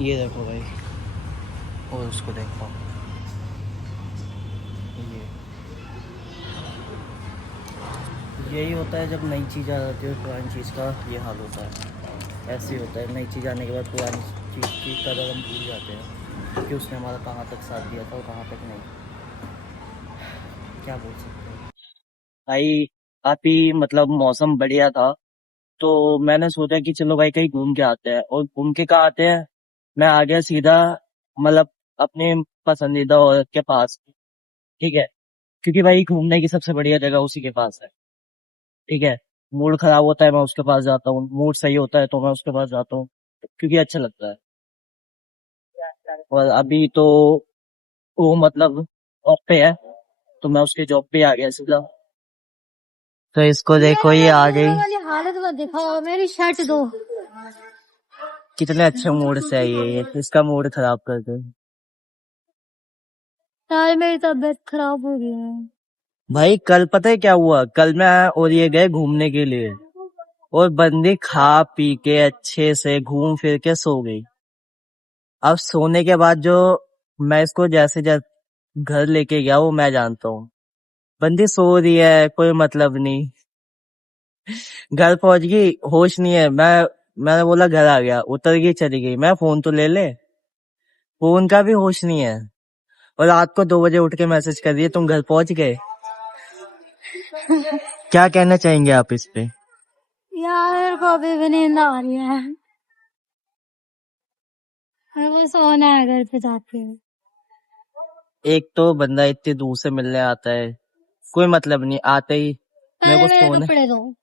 ये देखो भाई, और उसको देखो, ये यही होता है जब नई चीज़ आ जाती है, पुरानी चीज़ का ये हाल होता है। ऐसे ही होता है, नई चीज़ आने के बाद पुरानी चीज़ की कदर हम भूल जाते हैं कि उसने हमारा कहाँ तक साथ दिया था और कहाँ तक नहीं। क्या बोल सकते हैं भाई। काफ़ी मतलब मौसम बढ़िया था, तो मैंने सोचा कि चलो भाई कहीं घूम के आते हैं, और घूम के कहाँ आते हैं, मैं आ गया सीधा मतलब अपने पसंदीदा औरत के पास। ठीक है, क्योंकि भाई घूमने की सबसे बढ़िया जगह उसी के पास है। ठीक है, मूड खराब होता है मैं उसके पास जाता हूँ, मूड सही होता है तो मैं उसके पास जाता हूँ, क्योंकि अच्छा लगता है। और अभी तो वो मतलब जॉब पे है, तो मैं उसके जॉब पे आ गया सीधा। तो इसको देखो, ये आ गई। वाली हालत मत दिखाओ, मेरी शर्ट दो। कितने अच्छे मूड से आई है ये, इसका मूड खराब कर दे। यार मेरी तबीयत खराब हो गई है। भाई कल पता है क्या हुआ, कल मैं और ये गए घूमने के लिए, और बंदी खा पी के अच्छे से घूम फिर के सो गई। अब सोने के बाद जो मैं इसको जैसे जैसे घर लेके गया वो मैं जानता हूँ। बंदी सो रही है, कोई मतलब नहीं। घर पहुंच गई, होश नहीं है। मैंने बोला घर आ गया, उतर गई चली गई। मैं फोन तो ले ले, फोन का भी होश नहीं है। और रात को 2 बजे उठ के मैसेज कर रही है तुम घर पहुंच गए। क्या कहना चाहेंगे आप इस पे? यार मेरे को अभी भी नींद आ रही है, मेरे को सोना है घर पे जाके। एक तो बंदा इतनी दूर से मिलने आता है, कोई मतलब नहीं, आते ही मेरे पहले को मेरे सोने कपड़े दो।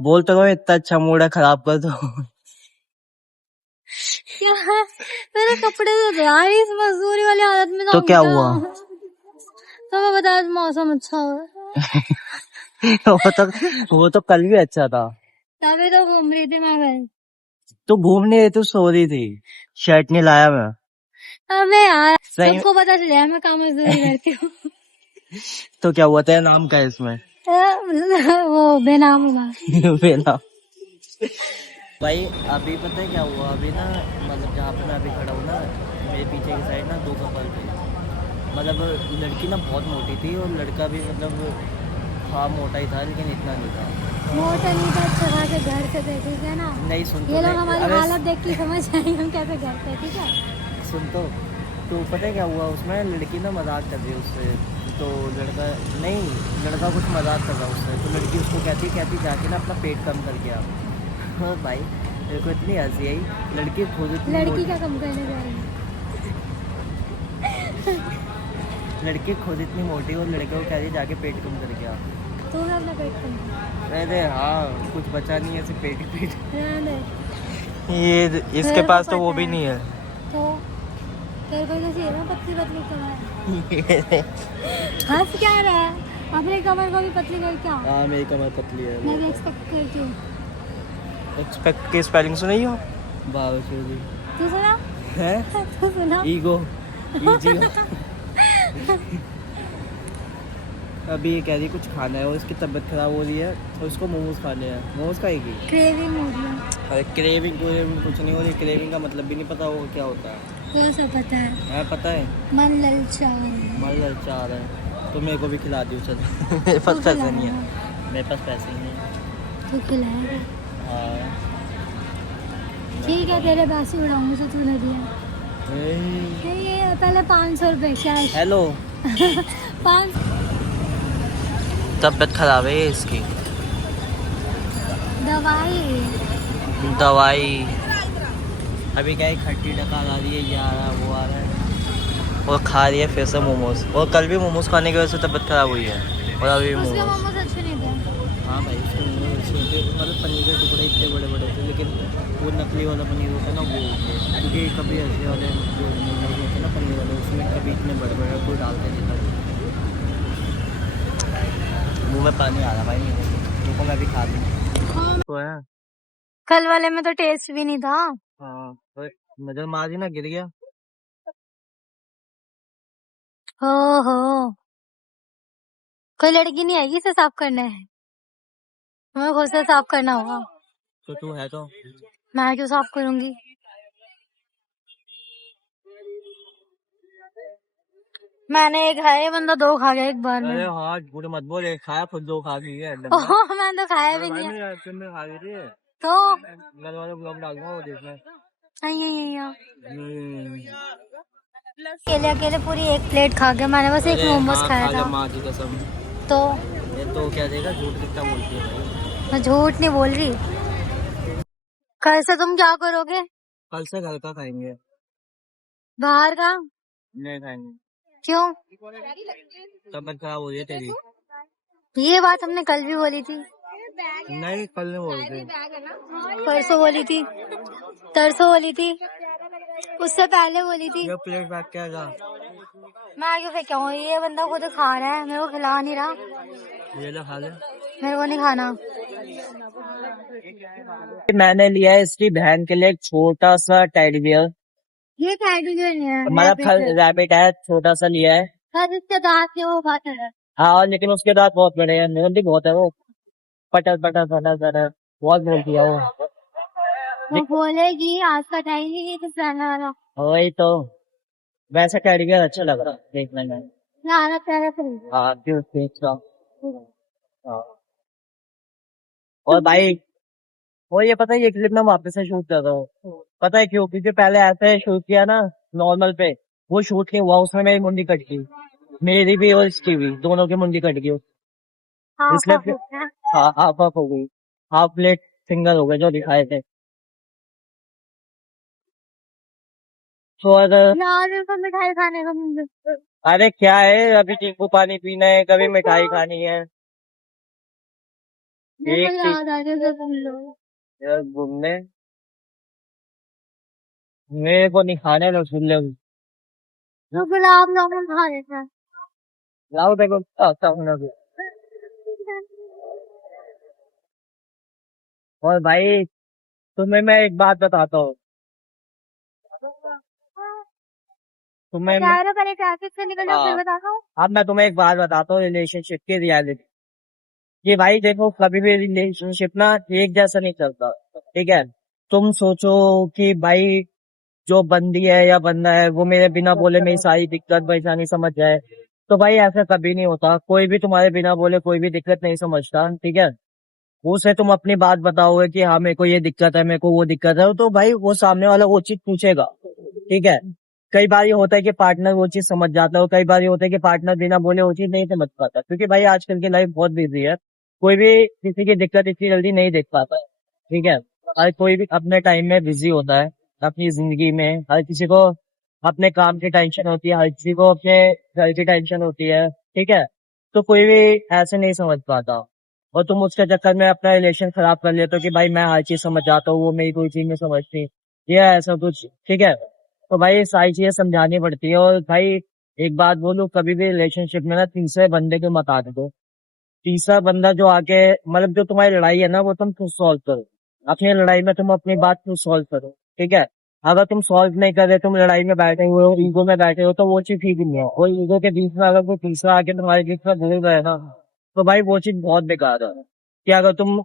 बोल तो रहा हूँ, इतना अच्छा मूड है खराब कर दो। क्या है? मेरे कपड़े दे दो यार, इस मजदूरी वाली हालत में तो जाऊंगी क्या क्या? हुआ? तो मैं बता, मौसम अच्छा हो। वो तो कल भी अच्छा था। तभी तो घूम रही थी मैं घर। तू घूम नहीं रही, तू सो रही थी। शर्ट नहीं लाया मैं। अबे यार, सही। सबको पता चल जाए मैं काम मजदूरी करती हूँ। तो क्या हुआ, तेरा नाम क्या है इसमें? वो बेनाम हुआ। बेला। भाई अभी पता है क्या हुआ, अभी ना मतलब जहाँ पे मैं अभी खड़ा हूँ ना, मेरे पीछे की साइड ना 2 कपल थे। मतलब लड़की ना बहुत मोटी थी और लड़का भी मतलब हाँ मोटा ही था, लेकिन इतना नहीं था। मोटा नहीं था, अच्छा खासे घर से थे, ठीक है ना। नहीं सुन तो, ये लोग नहीं हमारी अरे हालत देख के समझ आए हम कैसे घर थे, ठीक है। सुन तो पता है क्या हुआ, उसमें लड़की ना मजाक कर रही है उससे, तो लड़का नहीं, लड़का कुछ मजाक कर रहा है उससे, तो लड़की उसको कहती जाके ना अपना पेट कम करके आ। हाँ भाई, मेरे को इतनी हंसी आई। लड़की खुद इतनी लड़की मोटी, का कम करने जाएगी। लड़की खुद इतनी मोटी और लड़के को कह रही है जाके पेट कम करके आ। तो मैं अपना पेट कम कर। अरे हाँ, कुछ बचा नहीं है, सिर्फ पेट ही पेट। रहने दे। ये इसके मेरे को पास तो वो पता भी है। नहीं है। तो तेरे को तो चाहिए ना पतली पतली कमर। हंस क्या रहा है? अपनी कमर को भी पतली कर क्या? हाँ मेरी कमर पतली है। मैं भी एक्सपेक्ट करती हूँ। एक्सपेक्ट की स्पेलिंग सुनी हो? बावजूद तू सुना? है, तू सुना? Ego, easy. अभी ये कह रही है कुछ खाना है और इसकी तबीयत खराब हो रही है, और उसको मोमोज खाने हैं। मोमोज खाएगी? क्रेविंग हो रही है। अरे क्रेविंग कुछ नहीं हो रही, क्रेविंग का मतलब भी नहीं पता वो क्या होता है। तो सब पता है। है पता है। मन ललचा रहा है। मन ललचा रहा है, तो मेरे को भी खिला दियो चल। मेरे पास तू पैसे नहीं खिलाएगा। है, मेरे पास पैसे ही नहीं है। तू खिलाएगा। हाँ। ठीक है, तेरे पैसे उड़ाऊंगी जो तूने दिया। नहीं, ये पहले 500 रुपए कैश। हेलो। 5। तबीयत खराब है इसकी। दवाई। दवाई। अभी क्या है, खट्टी डकार आ रही है, ये आ रहा है वो आ रहा है, और खा रही है फिर से मोमोज, और कल भी मोमोज खाने की वजह से तबीयत खराब हुई है, और अभी भी उसके मोमोज। मोमोज अच्छे नहीं थे। हाँ भाई, उसके मोमोज अच्छे होते हैं, मतलब पनीर के टुकड़े इतने बड़े बड़े होते हैं, लेकिन वो नकली वाला पनीर होता है ना वो, क्योंकि कभी ऐसे वाले जो मोमोज होते हैं ना पनीर वाले, उसमें कभी इतने बड़े बड़े कोई डालते नहीं था। मुँह में पानी आ रहा भाई मेरे को, रुको मैं भी खा लूँ तो है। कल वाले में तो टेस्ट भी नहीं था। हाँ, नजर मारी ना, गिर गया। हो हो, कोई लड़की नहीं आएगी इसे साफ करने। हमें खुद से साफ करना होगा। तो तू है तो। मैं क्यों साफ करूंगी? मैंने एक खाया, ये बंदा 2 खा गया एक बार में। अरे हाँ झूठ मत बोल, एक खाया खुद 2 खा गई है ओह, मैंने तो खाया भी नहीं है। खा गई थी तो घर वाले ब्लॉग डालूंगा वो देखना। अकेले अकेले पूरी 1 प्लेट खा गया, मैंने बस 1 मोमोज खाया था। माँ की कसम, तो ये तो क्या देगा, झूठ कितना बोलती है भाई। मैं झूठ नहीं बोल रही। कल से तुम क्या करोगे? कल से घर का खाएंगे। बाहर का नहीं खाएंगे, क्यों? तबीयत खराब हो रही है तेरी। ये बात हमने कल भी बोली थी। नहीं कल नहीं बोलते, परसों बोली थी, तरसों बोली थी, उससे पहले बोली थी। ये प्लेट बैग क्या था? मैं क्यों फेंकूं? ये बंदा खुद खा रहा है, मेरे को खिला नहीं रहा। ये लो खा ले। मेरे को नहीं खाना। मैंने लिया है इसकी बहन के लिए एक छोटा सा टेडी बियर, ये टेडी बियर नहीं है, मतलब रैबिट है, छोटा सा लिया है। जिसके दांत है वो खाता है। हाँ और लेकिन उसके दांत बहुत बड़े हैं, मेरे भी बहुत है वो, पटर पटर पटर पटर बहुत बोलती है वो बोलेगी आज का टाइम नहीं तो सहना वाला। वही तो, वैसा टेडी बियर अच्छा लग रहा है देखने में। लाना प्यारा खरीद। हाँ क्यूट देख रहा हूँ। हाँ। और भाई वो ये पता है, ये क्लिप मैं वापस से शूट कर रहा हूँ, पता है क्यों? क्योंकि पहले ऐसे शूट किया ना नॉर्मल पे, वो शूट नहीं हुआ, उसमें मेरी मुंडी कट गई, मेरी भी और इसकी भी, दोनों की मुंडी कट गई इसलिए फिर हाँ हाफ हाफ हो गई, हाफ प्लेट सिंगल हो गए जो दिखाए थे। तो यार तो मिठाई खाने का मुझे। अरे क्या है, अभी नींबू पानी पीना है, कभी मिठाई खानी है, मेरे एक को चीज याद आ गया जब तुम लोग। यार घूमने, मेरे को नहीं खाने रसगुल्ले। तो गुलाब जामुन खा लेते हैं। लाओ देखो आता हूँ ना। और भाई तुम्हें मैं एक बात बताता हूँ, तुम्हें पहले ट्रैफिक से निकल जाओ फिर हाँ, बताता हूँ। अब मैं तुम्हें एक बात बताता हूँ रिलेशनशिप की रियलिटी। ये भाई देखो, कभी भी रिलेशनशिप ना एक जैसा नहीं चलता, ठीक है? तुम सोचो कि भाई जो बंदी है या बंदा है वो मेरे बिना बोले मेरी सारी दिक्कत परेशानी समझ जाए, तो भाई ऐसा कभी नहीं होता, कोई भी तुम्हारे बिना बोले कोई भी दिक्कत नहीं समझता, ठीक है? उसे तुम अपनी बात बताओगे कि हाँ मेरे को ये दिक्कत है, मेरे को वो दिक्कत है, तो भाई वो सामने वाला वो चीज पूछेगा, ठीक है? कई बार ये होता है कि पार्टनर वो चीज समझ जाता है, और कई बार ये होता है कि पार्टनर बिना बोले वो चीज नहीं समझ पाता, क्योंकि भाई आजकल की लाइफ बहुत बिजी है, कोई भी किसी की दिक्कत इतनी जल्दी नहीं देख पाता है, ठीक है? हर कोई भी अपने टाइम में बिजी होता है, अपनी जिंदगी में हर किसी को अपने काम की टेंशन होती है, हर किसी को अपने घर की टेंशन होती है, ठीक है? तो कोई भी ऐसे नहीं समझ पाता, और तुम उसके चक्कर में अपना रिलेशन खराब कर लेते हो कि भाई मैं हर चीज समझ जाता हूँ, वो मेरी कोई चीज नहीं समझती, ये ऐसा कुछ, ठीक है? तो भाई ये सारी चीजें समझानी पड़ती है। और भाई एक बात बोलूं, कभी भी रिलेशनशिप में ना तीसरे बंदे को मत आने दो, तीसरा बंदा जो आके, मतलब जो तुम्हारी लड़ाई है ना वो तुम खुद सॉल्व करो, अपनी लड़ाई में तुम अपनी बात खुद सॉल्व करो, ठीक है? अगर तुम सॉल्व नहीं कर रहे, तुम लड़ाई में बैठे हुए हो, ईगो में बैठे हो, तो वो चीज ठीक नहीं है। और ईगो के बीच में अगर कोई तीसरा आके तुम्हारे बीच में घुल गए ना, तो भाई वो चीज बहुत बेकार है, कि अगर तुम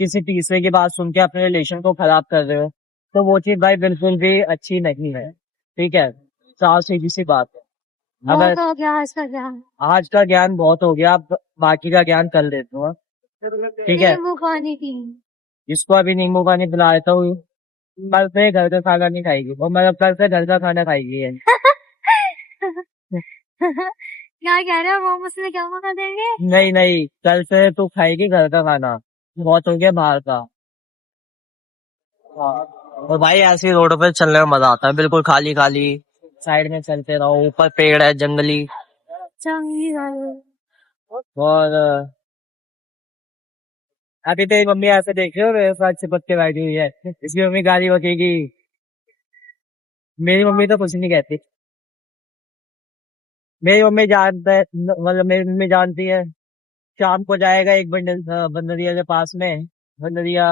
किसी तीसरे की बात सुन के अपने रिलेशन को खराब कर रहे हो, तो वो चीज भाई बिल्कुल भी अच्छी नहीं है, ठीक है? साफ सीधी सी बात है। अगर बहुत हो गया आज का ज्ञान। आज का ज्ञान बहुत हो गया, अब बाकी का ज्ञान कर लेते हो, ठीक है? नींबू पानी पी। इसको अभी नींबू पानी पिला देता हूँ, कल से घर का खाना नहीं खाएगी, और मतलब कल से घर का खाना खाएगी है। क्या कह रहे हो? मोमोज में क्या मना देंगे? नहीं नहीं, कल से तू खाएगी घर का खाना, बहुत हो गया बाहर का। हाँ। और भाई ऐसी रोड पे चलने में मजा आता है, बिल्कुल खाली खाली, साइड में चलते रहो, ऊपर पेड़ है जंगली। चंगी और अभी तेरी मम्मी ऐसे देख रहे हो मेरे साथ चिपक के बैठी हुई है, इसकी मम्मी गाली बकेगी, मेरी मम्मी तो कुछ नहीं कहती, मेरी मम्मी जानता है, मतलब मेरी मम्मी जानती है, शाम को जाएगा एक बंडल बंदरिया के पास में, बंदरिया।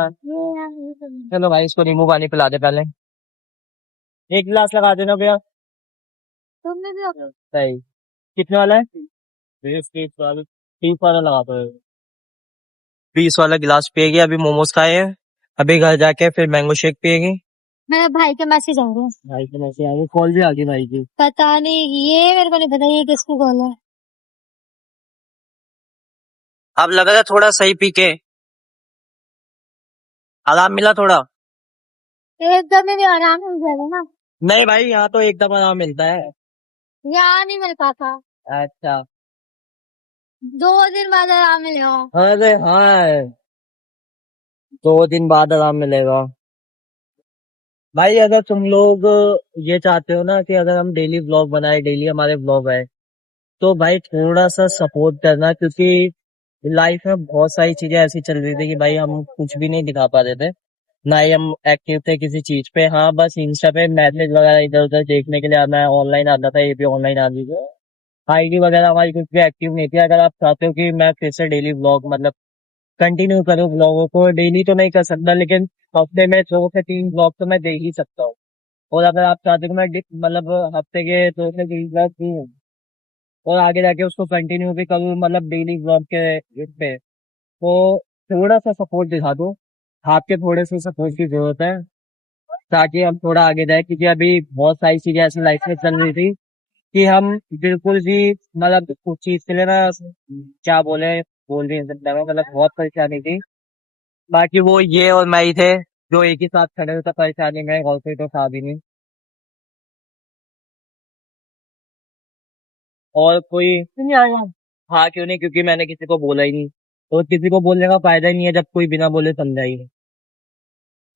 चलो भाई इसको नींबू पानी पिला दे पहले, एक गिलास लगा देना भैया। तुमने भी सही, कितने वाला है? 30 वाला, 30 वाला लगा दो। 20 वाला गिलास पिएगी, अभी मोमोज खाए हैं, अभी घर जाके फिर मैंगो शेक पिएगी, मेरे भाई के मैसेज आ रहे हैं। भाई के मैसेज आ गए, कॉल भी आ गई भाई की। पता नहीं, ये मेरे को नहीं पता ये किसको कॉल है। अब लग रहा है थोड़ा सही पी के आराम मिला थोड़ा। एकदम ही आराम मिल जाएगा ना। नहीं भाई, यहाँ तो एकदम आराम मिलता है। यहाँ नहीं मिल पाता। अच्छा। 2 दिन बाद आराम मिलेगा। अरे हाँ, 2 दिन बाद आराम मिलेगा। भाई अगर तुम लोग ये चाहते हो ना कि अगर हम डेली व्लॉग बनाए, डेली हमारे व्लॉग आए, तो भाई थोड़ा सा सपोर्ट करना, क्योंकि लाइफ में बहुत सारी चीजें ऐसी चल रही थी कि भाई हम कुछ भी नहीं दिखा पा रहे थे, ना ही हम एक्टिव थे किसी चीज पे। हाँ बस इंस्टा पे मैसेज वगैरह इधर उधर देखने के लिए आना है, ऑनलाइन आता था, ये भी ऑनलाइन आ गई। आईडी वगैरह हमारी कुछ भी एक्टिव नहीं थी। अगर आप चाहते हो कि मैं फिर से डेली व्लॉग मतलब कंटिन्यू करूँ व्लॉगों को, डेली तो नहीं कर सकता लेकिन हफ्ते में 2 से 3 व्लॉग तो मैं दे ही सकता हूँ। और अगर आप चाहते हो कि मैं मतलब हफ्ते के 2 से 3 व्लॉग दूँ और आगे जाके उसको कंटिन्यू भी करूँ मतलब डेली व्लॉग के इस पे, तो थोड़ा सा सपोर्ट दिखा दो। आपके थोड़े से सपोर्ट की जरूरत है ताकि हम थोड़ा आगे जाए, क्योंकि अभी बहुत सारी चीजें ऐसी लाइफ में चल रही थी कि हम बिल्कुल भी मतलब कुछ चीज के लिए ना, क्या बोल नहीं सकता मैं, मतलब बहुत परेशानी थी। बाकी वो ये और मैं ही थे जो एक ही साथ खड़े होते परेशानी में, और कोई तो था भी नहीं। और कोई नहीं आया। हाँ क्यों नहीं, क्योंकि मैंने किसी को बोला ही नहीं, तो किसी को बोलने का फायदा ही नहीं है जब कोई बिना बोले समझा ही नहीं।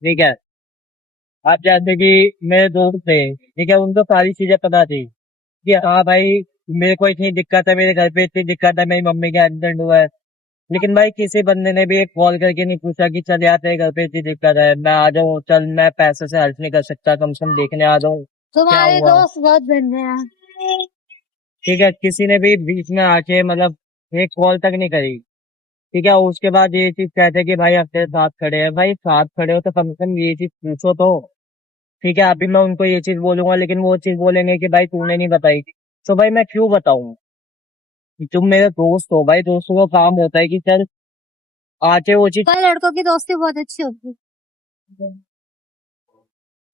ठीक है। आप जैसे कि मेरे दोस्त थे, ठीक है, उनको सारी चीजें पता थी कि हाँ भाई मेरे को इतनी दिक्कत है, मेरे घर पे इतनी दिक्कत है, मेरी मम्मी का एक्सीडेंट हुआ है, लेकिन भाई किसी बंदे ने भी एक कॉल करके नहीं पूछा कि चल यार तेरे घर पे इतनी दिक्कत है, मैं आ जाऊँ, चल मैं पैसे से हेल्प नहीं कर सकता, कम से कम देखने आ जाऊँ क्या तुम्हारे हुआ। दोस्त बहुत गंदे हैं। ठीक है, किसी ने भी बीच में आके मतलब एक कॉल तक नहीं करी। ठीक है, उसके बाद ये चीज कहते हैं कि भाई अब तेरे साथ खड़े हैं, भाई साथ खड़े हो तो कम से कम ये चीज पूछो तो। ठीक है, अभी मैं उनको ये चीज बोलूंगा लेकिन वो चीज बोलेंगे कि भाई तूने नहीं बताई थी, तो भाई मैं क्यों बताऊं। तुम मेरे दोस्त हो भाई, दोस्तों का काम होता है कि चल आके वो चीज। कल लड़कों की दोस्ती बहुत अच्छी होती है।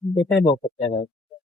देखते हैं, बहुत सकते हैं भाई।